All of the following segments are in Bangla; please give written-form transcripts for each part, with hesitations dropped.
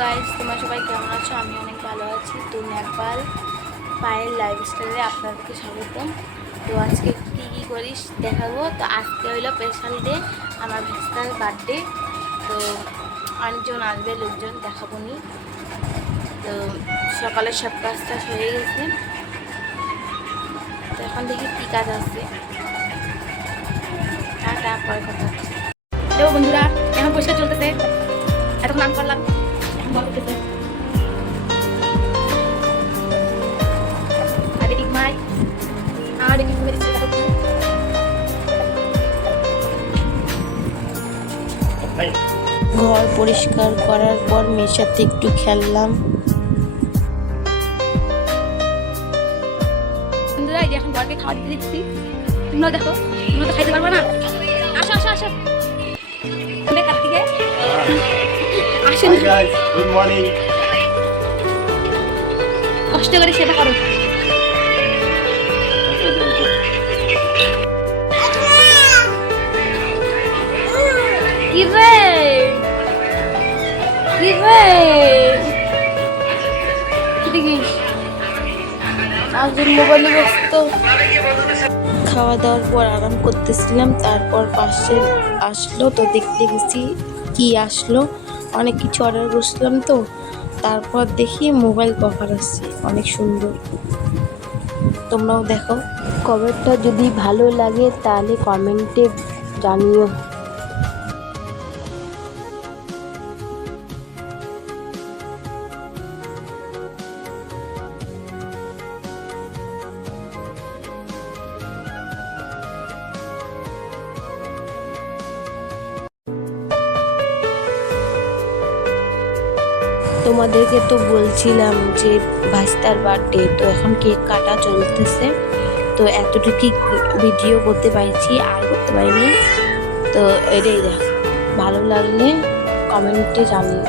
গাইস, তোমরা সবাই কেমন আছো? আমি অনেক ভালো আছি। তো নেপাল পায়েল লাইফস্টাইলে আপনাদেরকে স্বাগতম। তো আজকে কী করিস দেখাবো। তো আজকে হইলো স্পেশাল ডে, আমার ভাস্তার বার্থডে। তো অনেকজন আসবে, লোকজন দেখাবো নি। তো সকালে সব কাজ টাজ হয়ে গেছে। তো এখন দেখি কী কাজ আছে। তারপরে কথা হচ্ছে। দেখো বন্ধুরা, এখন পরিষ্কার চলতেছে। এতক্ষণ নাম করলাম, এখন বল করতেছে। আগে ঠিক মাই আর কি মেরে সেটা করতে। ঘর পরিষ্কার করার পর মেয়ের সাথে একটু খেললাম। বন্ধুরা, এই যে এখন ঘরকে খাওয়া দিতে দিচ্ছি। তোমরাও দেখো, তোমরা তো খাইতে পারবে না। আসো আসো আসো, কাছ থেকে আসেন। Good morning. কষ্ট করে সেটা করো। কি রে কি রে দেখিস একজন মোবাইলে ব্যস্ত। খাওয়া দাওয়ার পর আরাম করতেছিলাম, তারপর পাশে আসলো, তো দেখতে গেছি কি আসলো। অনেক কিছু অর্ডার করছিলাম, তো তারপর দেখি মোবাইল কভার আসছে, অনেক সুন্দর। তোমরাও দেখো। কভারটা যদি ভালো লাগে তাহলে কমেন্টে জানিও। তোমাদেরকে তো বলছিলাম যে ভাস্তার বার্থডে, তো এখন কেক কাটা চলতেছে। তো এতটুকু ভিডিও করতে পারছি, আর করতে পারিনি। তো এটাই দেখ, ভালো লাগলে কমেন্টে জানিও।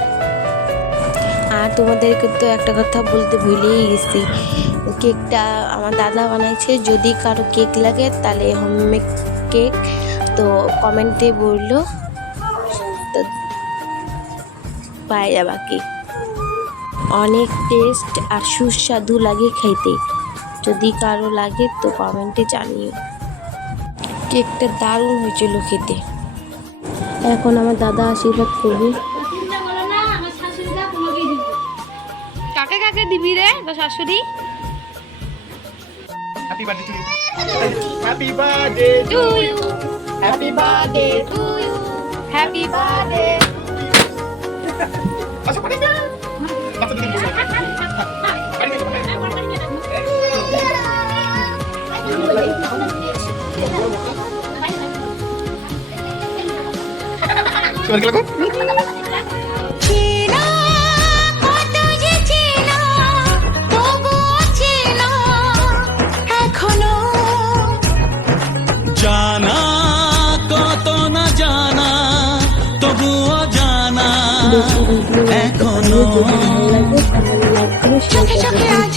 আর তোমাদেরকে তো একটা কথা বলতে ভুলেই গেছি, কেকটা আমার দাদা বানাইছে। যদি কারো কেক লাগে তাহলে হোমমেড কেক, তো কমেন্টে বললো, তো পাই যাবা কেক। অনেক টেস্ট আর সুস্বাদু লাগে খাইতে। যদি কারো লাগে তো কমেন্টে জানিও। কেকটা দারুণ হয়েছিল খেতে। এখন আমার দাদা আশীর্বাদ করবে। কাকে কাকে দিবি রে তোর শাশুড়ি? Happy birthday to you. Happy birthday to you, happy birthday to you, happy birthday. আচ্ছা পারি না বাচ্চা দিকে বসে চল গেল জানা কত না জানা, তবুও জানা এখনো। চোখে চোখে আজ